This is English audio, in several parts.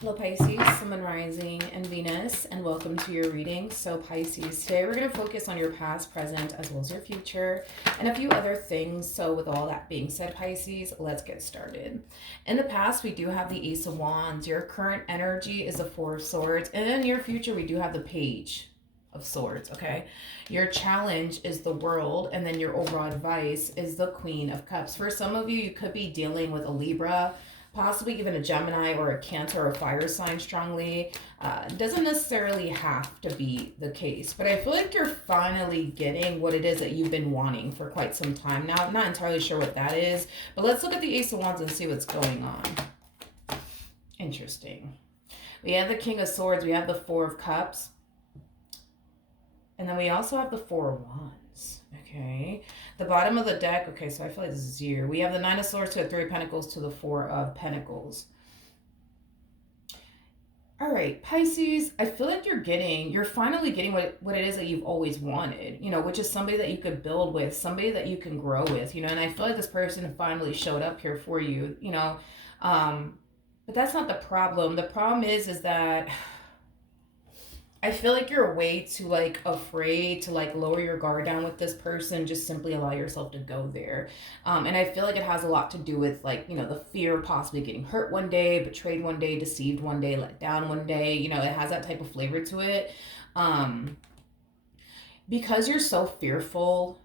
Hello Pisces, Sun, Moon, Rising, and Venus, and welcome to your reading. So Pisces, today we're going to focus on your past, present, as well as your future, and a few other things. So with all that being said, Pisces, let's get started. In the past, we do have the Ace of Wands. Your current energy is the Four of Swords, and in your future, we do have the Page of Swords, okay? Your challenge is the World, and then your overall advice is the Queen of Cups. For some of you, you could be dealing with a Libra, possibly even a Gemini or a Cancer or fire sign strongly. Doesn't necessarily have to be the case, but I feel like you're finally getting what it is that you've been wanting for quite some time now. I'm not entirely sure what that is, but let's look at the Ace of Wands and see what's going on. Interesting. We have the King of Swords, we have the Four of Cups, and then we also have the Four of Wands. Okay, the bottom of the deck, okay, so I feel like this is here. We have the Nine of Swords to the Three of Pentacles to the Four of Pentacles. All right, Pisces, I feel like you're finally getting what it is that you've always wanted, which is somebody that you could build with, somebody that you can grow with, and I feel like this person finally showed up here for you, but that's not the problem. The problem is that I feel like you're way too afraid to lower your guard down with this person. Just simply allow yourself to go there, and I feel like it has a lot to do with the fear of possibly getting hurt one day, betrayed one day, deceived one day, let down one day. It has that type of flavor to it, because you're so fearful.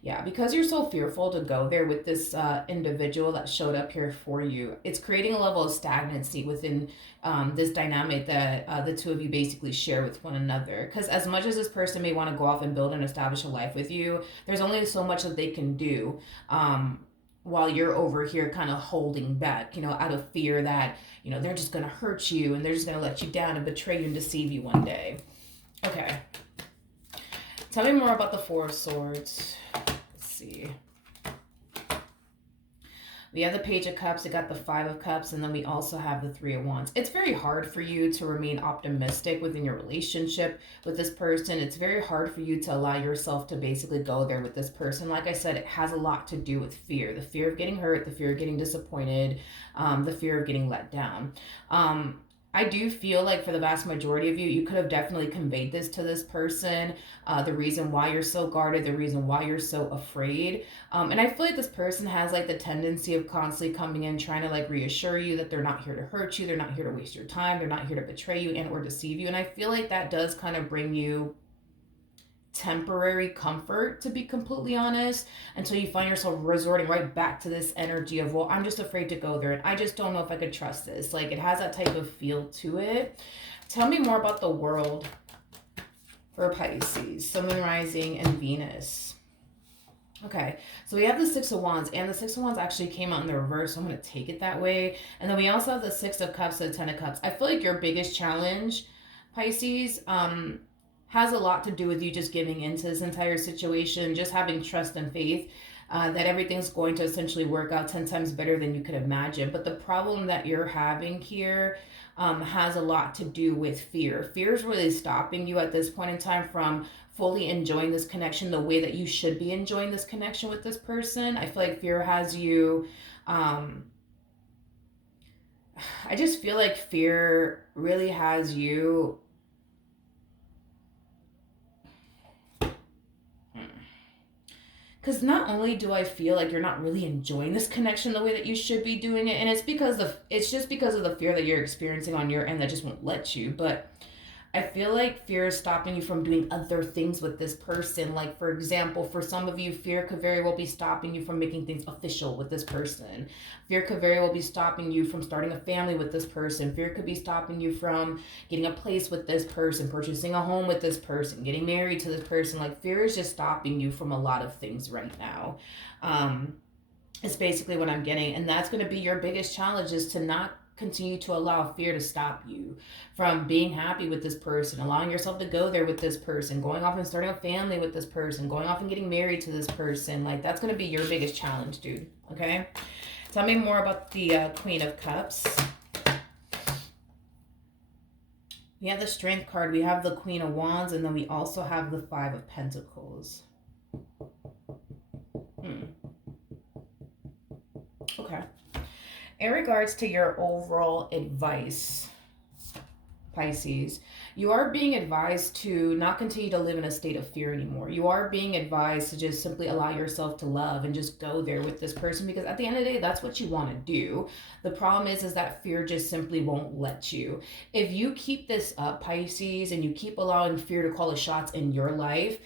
Yeah, because you're so fearful to go there with this individual that showed up here for you, it's creating a level of stagnancy within this dynamic that the two of you basically share with one another. Because as much as this person may want to go off and build and establish a life with you, there's only so much that they can do. While you're over here kind of holding back, out of fear that, they're just going to hurt you and they're just going to let you down and betray you and deceive you one day. Okay. Tell me more about the Four of Swords. Let's see. We have the Page of Cups, it got the Five of Cups, and then we also have the Three of Wands. It's very hard for you to remain optimistic within your relationship with this person. It's very hard for you to allow yourself to basically go there with this person. Like I said, it has a lot to do with fear. The fear of getting hurt, the fear of getting disappointed, the fear of getting let down. I do feel like for the vast majority of you, you could have definitely conveyed this to this person, the reason why you're so guarded, the reason why you're so afraid. And I feel like this person has the tendency of constantly coming in, trying to reassure you that they're not here to hurt you, they're not here to waste your time, they're not here to betray you and or deceive you. And I feel like that does kind of bring you temporary comfort, to be completely honest, until you find yourself resorting right back to this energy of, well, I'm just afraid to go there and I just don't know if I could trust this. It has that type of feel to it. Tell me more about the World for Pisces, Sun, Moon, Rising, and Venus. Okay, so we have the Six of Wands, and the Six of Wands actually came out in the reverse, so I'm going to take it that way. And then we also have the Six of Cups and the Ten of Cups. I feel like your biggest challenge, Pisces, has a lot to do with you just giving into this entire situation, just having trust and faith that everything's going to essentially work out 10 times better than you could imagine. But the problem that you're having here has a lot to do with fear. Fear is really stopping you at this point in time from fully enjoying this connection the way that you should be enjoying this connection with this person. I feel like fear has you... I just feel like fear really has you... Because not only do I feel like you're not really enjoying this connection the way that you should be doing it, and it's just because of the fear that you're experiencing on your end that just won't let you, but I feel like fear is stopping you from doing other things with this person. Like, for example, for some of you, fear could very well be stopping you from making things official with this person. Fear could very well be stopping you from starting a family with this person. Fear could be stopping you from getting a place with this person, purchasing a home with this person, getting married to this person. Fear is just stopping you from a lot of things right now. It's basically what I'm getting. And that's going to be your biggest challenge, is to not continue to allow fear to stop you from being happy with this person, allowing yourself to go there with this person, going off and starting a family with this person, going off and getting married to this person. That's going to be your biggest challenge, dude. Okay? Tell me more about the Queen of Cups. We have the Strength card, we have the Queen of Wands, and then we also have the Five of Pentacles. Okay. In regards to your overall advice, Pisces, you are being advised to not continue to live in a state of fear anymore. You are being advised to just simply allow yourself to love and just go there with this person, because at the end of the day, that's what you want to do. The problem is that fear just simply won't let you. If you keep this up, Pisces, and you keep allowing fear to call the shots in your life,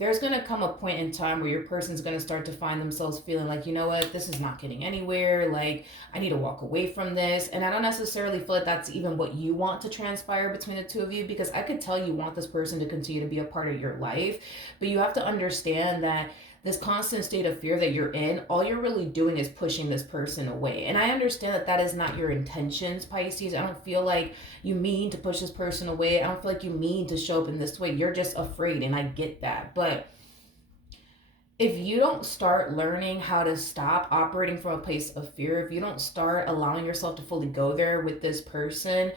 there's going to come a point in time where your person's going to start to find themselves feeling like, you know what, this is not getting anywhere. Like, I need to walk away from this. And I don't necessarily feel like that's even what you want to transpire between the two of you, because I could tell you want this person to continue to be a part of your life. But you have to understand that this constant state of fear that you're in, all you're really doing is pushing this person away. And I understand that that is not your intentions, Pisces. I don't feel like you mean to push this person away. I don't feel like you mean to show up in this way. You're just afraid, and I get that. But if you don't start learning how to stop operating from a place of fear, if you don't start allowing yourself to fully go there with this person,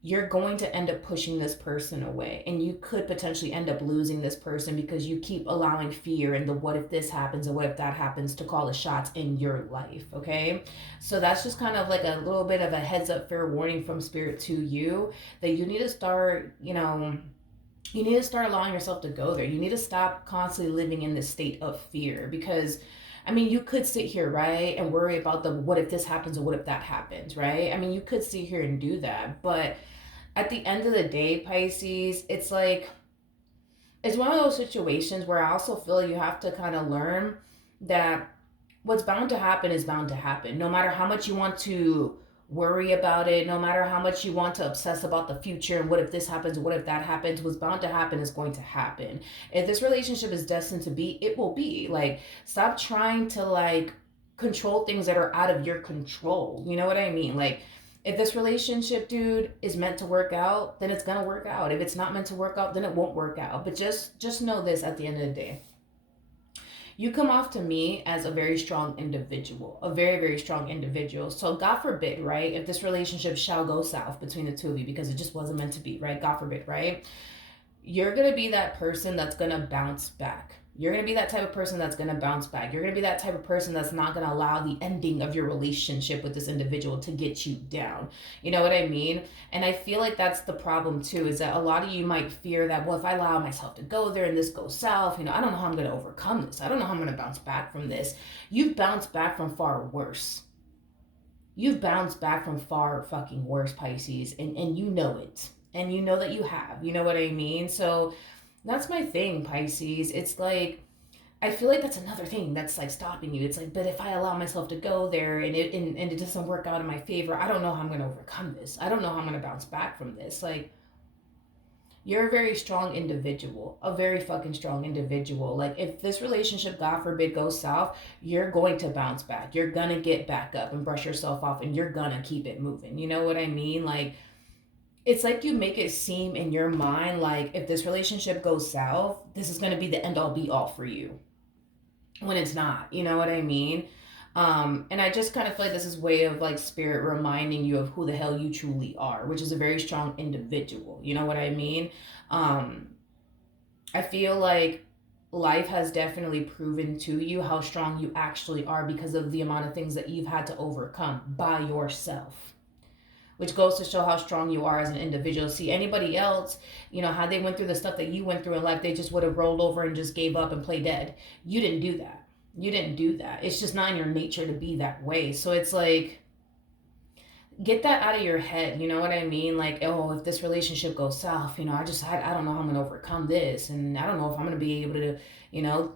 you're going to end up pushing this person away, and you could potentially end up losing this person because you keep allowing fear and the what if this happens and what if that happens to call the shots in your life. Okay, so that's just kind of like a little bit of a heads up, fair warning from spirit to you, that you need to start, you need to start allowing yourself to go there. You need to stop constantly living in this state of fear, because I mean, you could sit here, right, and worry about the what if this happens or what if that happens, right? I mean, you could sit here and do that, but at the end of the day, Pisces, it's like, it's one of those situations where I also feel you have to kind of learn that what's bound to happen is bound to happen. No matter how much you want to worry about it, no matter how much you want to obsess about the future and what if this happens, what if that happens, what's bound to happen is going to happen. If this relationship is destined to be, it will be. Like, stop trying to like control things that are out of your control. You know what I mean? Like, if this relationship, dude, is meant to work out, then it's gonna work out. If it's not meant to work out, then it won't work out. But just know this, at the end of the day, you come off to me as a very strong individual, a very, very strong individual. So God forbid, right, if this relationship shall go south between the two of you because it just wasn't meant to be, right? God forbid, right? You're going to be that person that's going to bounce back. You're going to be that type of person that's going to bounce back. You're going to be that type of person that's not going to allow the ending of your relationship with this individual to get you down. You know what I mean? And I feel like that's the problem too, is that a lot of you might fear that, well, if I allow myself to go there and this goes south, I don't know how I'm going to overcome this. I don't know how I'm going to bounce back from this. You've bounced back from far worse. You've bounced back from far fucking worse, Pisces, and you know it. And you know that you have. You know what I mean? So that's my thing, Pisces. It's like, I feel like that's another thing that's like stopping you. It's like, but if I allow myself to go there and it doesn't work out in my favor, I don't know how I'm going to overcome this. I don't know how I'm going to bounce back from this. Like, you're a very strong individual, a very fucking strong individual. Like, if this relationship, God forbid, goes south, you're going to bounce back. You're going to get back up and brush yourself off, and you're going to keep it moving. You know what I mean? Like, it's like you make it seem in your mind like if this relationship goes south, this is going to be the end all be all for you, when it's not. You know what I mean? And I just kind of feel like this is way of like spirit reminding you of who the hell you truly are, which is a very strong individual. You know what I mean? Um, I feel like life has definitely proven to you how strong you actually are because of the amount of things that you've had to overcome by yourself, which goes to show how strong you are as an individual. See, anybody else, how they went through the stuff that you went through in life, they just would have rolled over and just gave up and played dead. You didn't do that. You didn't do that. It's just not in your nature to be that way. So it's like, get that out of your head. You know what I mean? Like, oh, if this relationship goes south, I don't know how I'm going to overcome this. And I don't know if I'm going to be able to, you know,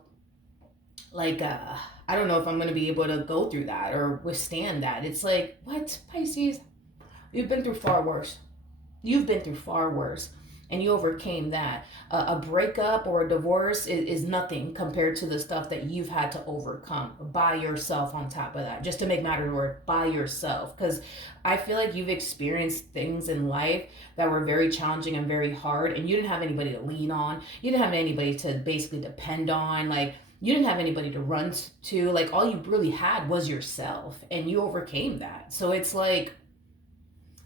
like, I don't know if I'm going to be able to go through that or withstand that. It's like, what, Pisces? You've been through far worse. You've been through far worse. And you overcame that. A breakup or a divorce is nothing compared to the stuff that you've had to overcome by yourself on top of that. Just to make matters worse, by yourself. Because I feel like you've experienced things in life that were very challenging and very hard. And you didn't have anybody to lean on. You didn't have anybody to basically depend on. Like, you didn't have anybody to run to. Like, all you really had was yourself. And you overcame that. So it's like,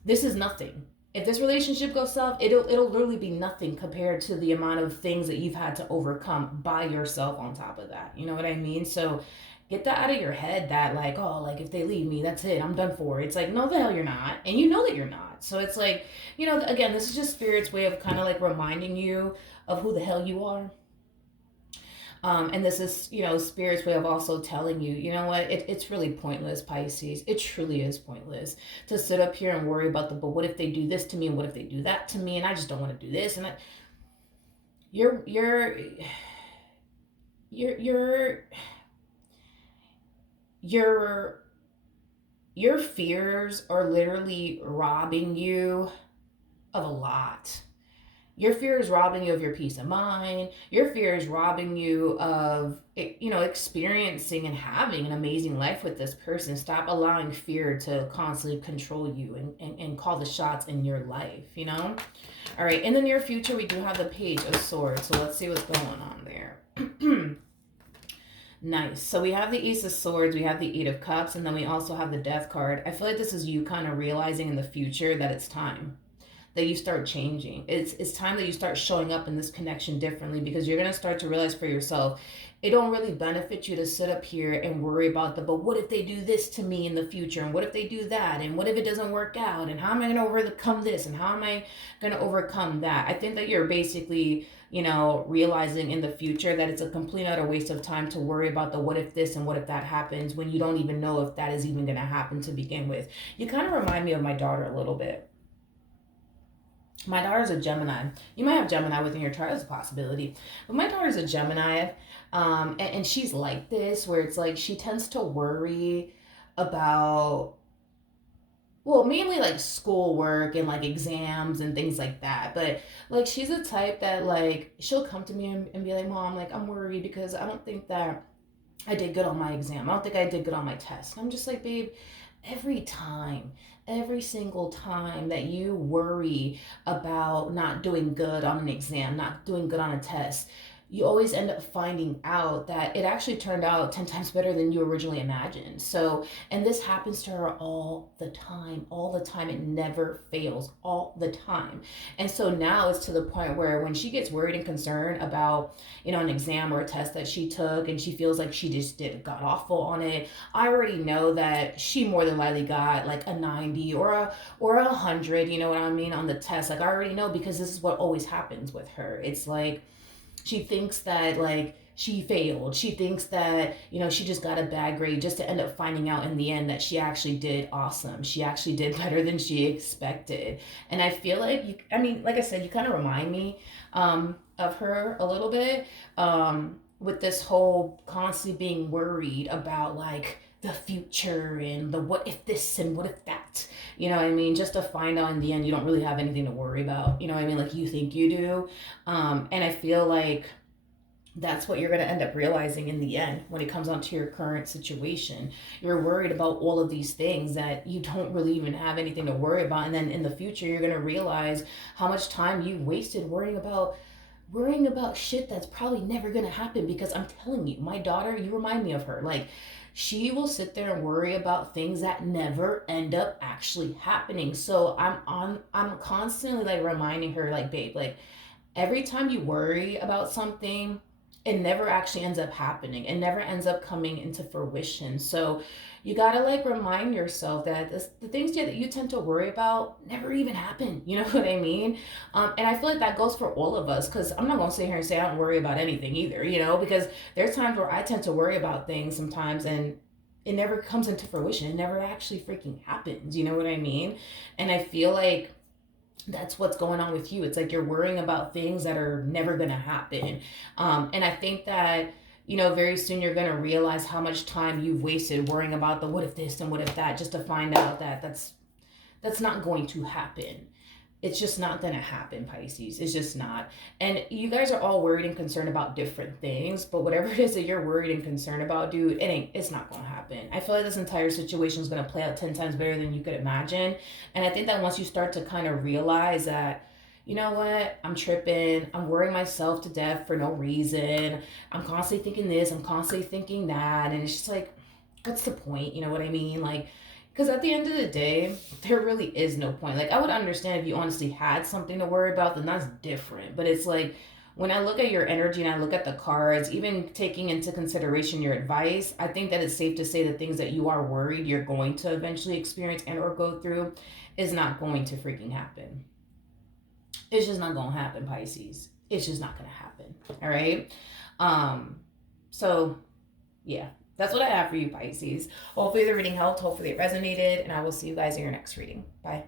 this is nothing. If this relationship goes south, it'll literally be nothing compared to the amount of things that you've had to overcome by yourself on top of that. You know what I mean? So Get that out of your head that like, oh, like if they leave me, that's it, I'm done for. It's like, no, the hell you're not. And you know that you're not. So it's like, again, this is just Spirit's way of kind of like reminding you of who the hell you are. And this is, Spirit's way of also telling you, you know what, it's really pointless, Pisces. It truly is pointless to sit up here and worry about but what if they do this to me and what if they do that to me and I just don't want to do this and you're you're you're you're your your fears are literally robbing you of a lot. Your fear is robbing you of your peace of mind. Your fear is robbing you of, experiencing and having an amazing life with this person. Stop allowing fear to constantly control you and call the shots in your life. All right, in the near future, we do have the Page of Swords. So let's see what's going on there. Nice. So we have the Ace of Swords, we have the Eight of Cups, and then we also have the Death card. I feel like this is you kind of realizing in the future that it's time that you start changing. It's time that you start showing up in this connection differently, because you're going to start to realize for yourself, it don't really benefit you to sit up here and worry about but what if they do this to me in the future, and what if they do that, and what if it doesn't work out, and how am I going to overcome this, and how am I going to overcome that. I think that you're basically, realizing in the future that it's a complete utter waste of time to worry about the what if this and what if that happens when you don't even know if that is even going to happen to begin with. You kind of remind me of my daughter a little bit. My daughter's a Gemini. You might have Gemini within your chart as a possibility. But my daughter's a Gemini, and she's like this, where it's like she tends to worry about, well, mainly like schoolwork and like exams and things like that. But like she's a type that like she'll come to me and be like, Mom, like I'm worried because I don't think that I did good on my exam. I don't think I did good on my test. And I'm just like, babe, every single time that you worry about not doing good on an exam, not doing good on a test, you always end up finding out that it actually turned out 10 times better than you originally imagined. So, and this happens to her all the time, all the time. It never fails, all the time. And so now it's to the point where when she gets worried and concerned about, an exam or a test that she took and she feels like she just did got awful on it, I already know that she more than likely got like a 90 or a 100, you know what I mean, on the test. Like I already know, because this is what always happens with her. It's like, she thinks that like she failed. She thinks that, she just got a bad grade, just to end up finding out in the end that she actually did awesome. She actually did better than she expected. And I feel like, like I said, you kind of remind me of her a little bit, with this whole constantly being worried about like the future and the what if this and what if that, just to find out in the end you don't really have anything to worry about, like you think you do. And I feel like that's what you're going to end up realizing in the end when it comes onto your current situation. You're worried about all of these things that you don't really even have anything to worry about, and then in the future you're going to realize how much time you wasted worrying about shit that's probably never going to happen. Because I'm telling you, my daughter, you remind me of her. Like, she will sit there and worry about things that never end up actually happening. So I'm constantly like reminding her, like, babe, like every time you worry about something, it never actually ends up happening. It never ends up coming into fruition. So you gotta like remind yourself that the things that you tend to worry about never even happen. You know what I mean? And I feel like that goes for all of us, because I'm not gonna sit here and say I don't worry about anything either, because there's times where I tend to worry about things sometimes and it never comes into fruition. It never actually freaking happens. You know what I mean? And I feel like that's what's going on with you. It's like you're worrying about things that are never going to happen. And I think that, very soon you're going to realize how much time you've wasted worrying about the what if this and what if that, just to find out that that's not going to happen. It's just not going to happen, Pisces. It's just not. And you guys are all worried and concerned about different things, but whatever it is that you're worried and concerned about, dude, it's not going to happen. I feel like this entire situation is going to play out 10 times better than you could imagine. And I think that once you start to kind of realize that, you know what, I'm tripping, I'm worrying myself to death for no reason, I'm constantly thinking this, I'm constantly thinking that, and it's just like, what's the point? You know what I mean? Like, because at the end of the day, there really is no point. Like, I would understand if you honestly had something to worry about, then that's different. But it's like, When I look at your energy and I look at the cards, even taking into consideration your advice, I think that it's safe to say the things that you are worried you're going to eventually experience and or go through is not going to freaking happen. It's just not going to happen, Pisces. It's just not going to happen. All right. Um, so yeah, that's what I have for you, Pisces. Hopefully the reading helped. Hopefully it resonated, and I will see you guys in your next reading. Bye.